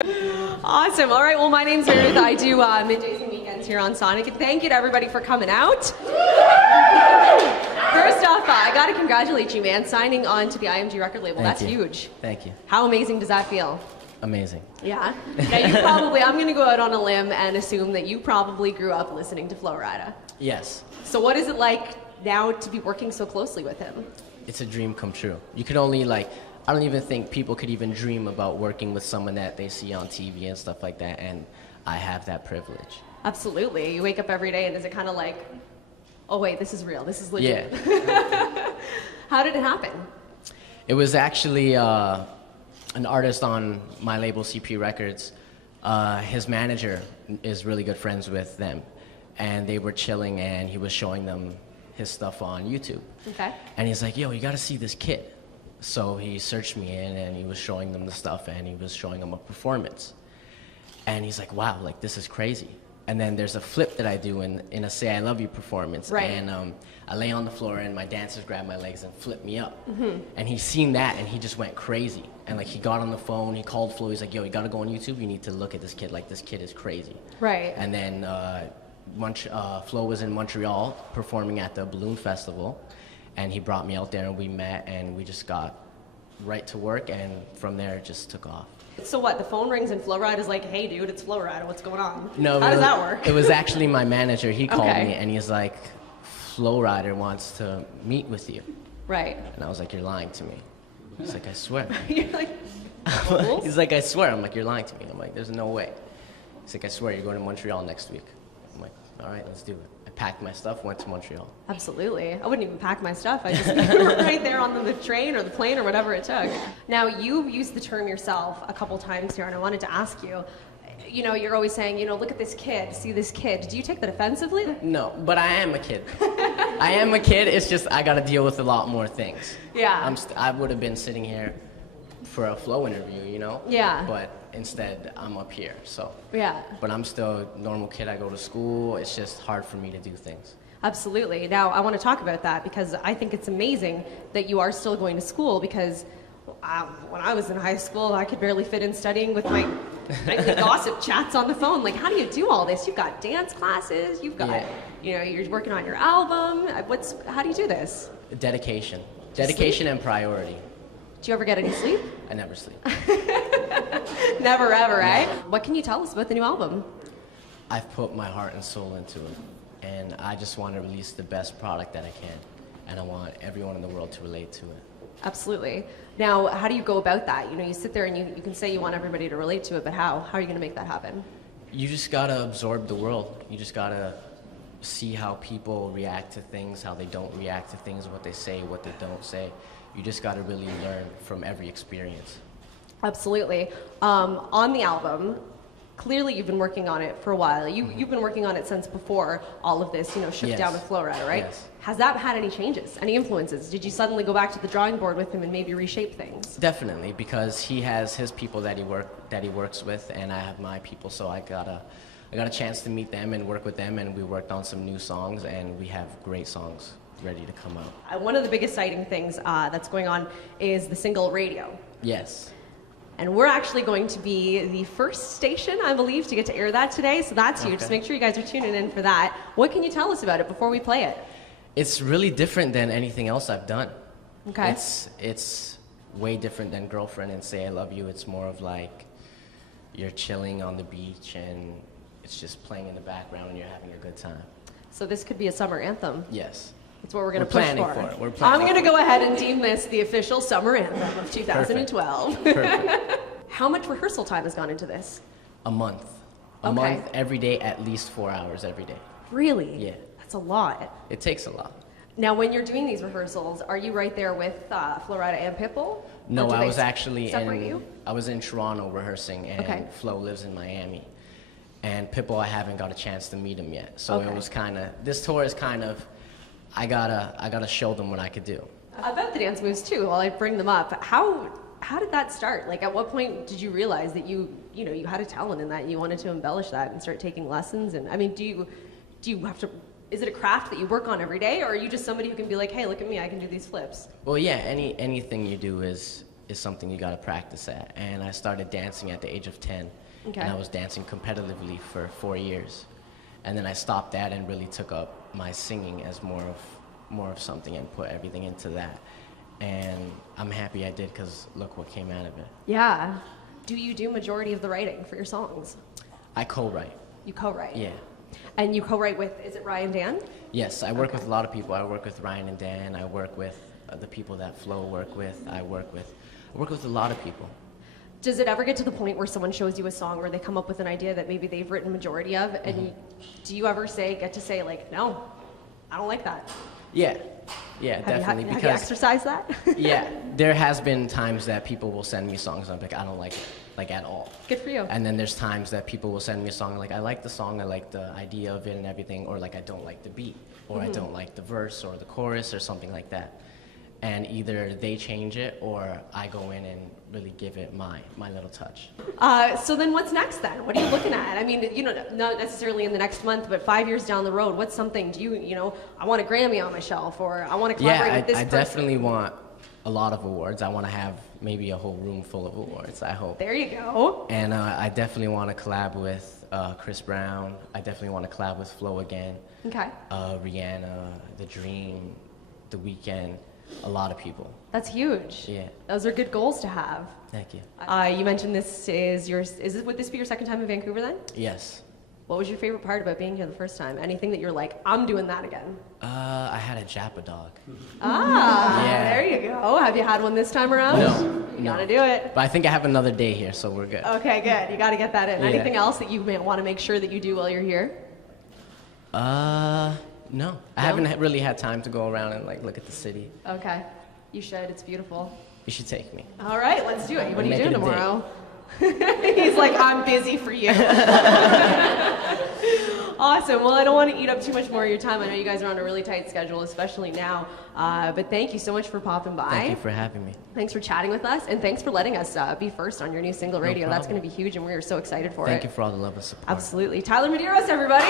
Awesome. All right. Well, my name's Meredith. I do middays and weekends here on SONiC. And thank you to everybody for coming out. First off, I got to congratulate you, man, signing on to the IMG record label. That's huge. Thank you. How amazing does that feel? Amazing. Yeah. Now, you probably, I'm going to go out on a limb and assume that you probably grew up listening to Flo Rida. Yes. So what is it like now to be working so closely with him? It's a dream come true. You could only I don't even think people could even dream about working with someone that they see on TV and stuff like that, and I have that privilege. Absolutely. You wake up every day and is it kind of like, oh wait, this is real, this is legit? Yeah. How did it happen? It was actually an artist on my label, CP Records. His manager is really good friends with them, and they were chilling and he was showing them his stuff on YouTube. Okay. And he's like, yo, you gotta see this kid. So he searched me in and he was showing them the stuff and he was showing them a performance. And he's like, wow, like this is crazy. And then there's a flip that I do in a Say I Love You performance. Right. And I lay on the floor and my dancers grab my legs and flip me up. Mm-hmm. And he's seen that and he just went crazy. And like he got on the phone, he called Flo, he's like, yo, you gotta go on YouTube, you need to look at this kid, like this kid is crazy. Right. And then Flo was in Montreal performing at the Balloon Festival. And he brought me out there and we met and we just got right to work, and from there it just took off. So what, the phone rings and Flo Rida is like, hey dude, it's Flo Rida, what's going on? No, how does that work? It was actually my manager. He called Okay. me and he's like, Flo Rida wants to meet with you. Right. And I was like, you're lying to me. He's like, I swear. You're like, fools? He's like, I swear. I'm like, you're lying to me. I'm like, there's no way. He's like, I swear, you're going to Montreal next week. I'm like, all right, let's do it. I packed my stuff, went to Montreal. Absolutely. I wouldn't even pack my stuff. I just right there on the train or the plane or whatever it took. Now, you've used the term yourself a couple times here, and I wanted to ask you, you know, you're always saying, you know, look at this kid, see this kid. Do you take that offensively? No, but I am a kid. I am a kid, it's just I gotta deal with a lot more things. Yeah. I would have been sitting here for a Flo interview, you know? Yeah. But instead, I'm up here, so. Yeah. But I'm still a normal kid. I go to school. It's just hard for me to do things. Absolutely. Now, I want to talk about that because I think it's amazing that you are still going to school because when I was in high school, I could barely fit in studying with my nightly gossip chats on the phone. Like, how do you do all this? You've got dance classes, you've got, you know, you're working on your album. How do you do this? Dedication. Dedication and priority. Do you ever get any sleep? I never sleep. Never ever, eh? What can you tell us about the new album? I've put my heart and soul into it, and I just want to release the best product that I can, and I want everyone in the world to relate to it. Absolutely. Now, how do you go about that? You know, you sit there and you can say you want everybody to relate to it, but how? How are you going to make that happen? You just got to absorb the world. You just got to see how people react to things, how they don't react to things, what they say, what they don't say. You just got to really learn from every experience. Absolutely. On the album, clearly you've been working on it for a while. You've been working on it since before all of this, you know, shipped down with Flo Rida, right? Yes. Has that had any changes, any influences? Did you suddenly go back to the drawing board with him and maybe reshape things? Definitely, because he has his people that he works with, and I have my people, so I got a chance to meet them and work with them, and we worked on some new songs, and we have great songs ready to come out. One of the biggest exciting things that's going on is the single Radio. Yes. And we're actually going to be the first station, I believe, to get to air that today, so that's huge. Okay. So make sure you guys are tuning in for that. What can you tell us about it before we play it? It's really different than anything else I've done. Okay. It's way different than Girlfriend and Say I Love You. It's more of like you're chilling on the beach and it's just playing in the background and you're having a good time. So this could be a summer anthem. Yes. That's what we're going to push planning for. it. We're planning I'm going to go ahead and deem this the official summer anthem of 2012. Perfect. How much rehearsal time has gone into this? A month. A month every day, at least 4 hours every day. Really? Yeah. That's a lot. It takes a lot. Now, when you're doing these rehearsals, are you right there with Flo Rida and Pitbull? No, I was actually I was in Toronto rehearsing, and Flo lives in Miami. And Pitbull, I haven't got a chance to meet him yet. So it was kind of, this tour is kind of, I gotta show them what I could do. About the dance moves too, while I bring them up, how did that start? Like, at what point did you realize that you had a talent in that and you wanted to embellish that and start taking lessons? And I mean, do you have to, is it a craft that you work on every day, or are you just somebody who can be like, hey, look at me, I can do these flips? Well, yeah, anything you do is is something you got to practice at. And I started dancing at the age of 10. Okay. And I was dancing competitively for 4 years. And then I stopped that and really took up my singing as more of something and put everything into that. And I'm happy I did, because look what came out of it. Yeah. Do you do majority of the writing for your songs? I co-write. You co-write? Yeah. And you co-write with, is it Ryan Dan? Yes, I work with a lot of people. I work with Ryan and Dan. I work with the people that Flo work with. I work with a lot of people. Does it ever get to the point where someone shows you a song where they come up with an idea that maybe they've written majority of, and do you ever get to say like, no, I don't like that? Yeah, definitely. Have you exercised that? Yeah, there has been times that people will send me songs and I'm like, I don't like it, like at all. Good for you. And then there's times that people will send me a song like, I like the song, I like the idea of it and everything, or like I don't like the beat, or I don't like the verse or the chorus or something like that. And either they change it or I go in and really give it my little touch. So then what's next then? What are you looking at? I mean, not necessarily in the next month, but 5 years down the road, what's something, I want a Grammy on my shelf, or I want to collaborate with this person? I definitely want a lot of awards. I want to have maybe a whole room full of awards, I hope. There you go. And I definitely want to collab with Chris Brown. I definitely want to collab with Flo again. Okay. Rihanna, The Dream, The Weeknd. A lot of people. That's huge. Yeah. Those are good goals to have. Thank you. You mentioned this is would this be your second time in Vancouver then? Yes. What was your favorite part about being here the first time? Anything that you're like, I'm doing that again? I had a Japa dog. Yeah. There you go. Have you had one this time around? No. You gotta do it. But I think I have another day here, so we're good. Okay, good. You gotta get that in. Yeah. Anything else that you may want to make sure that you do while you're here? No. I haven't really had time to go around and look at the city. Okay. You should. It's beautiful. You should take me. All right, let's do it. What are you Make doing it a tomorrow? He's like, I'm busy for you. Awesome. Well, I don't want to eat up too much more of your time. I know you guys are on a really tight schedule, especially now. But thank you so much for popping by. Thank you for having me. Thanks for chatting with us, and thanks for letting us be first on your new single radio. No That's problem. going to be huge, and we are so excited for it. Thank you for all the love and support. Absolutely. Tyler Medeiros, everybody.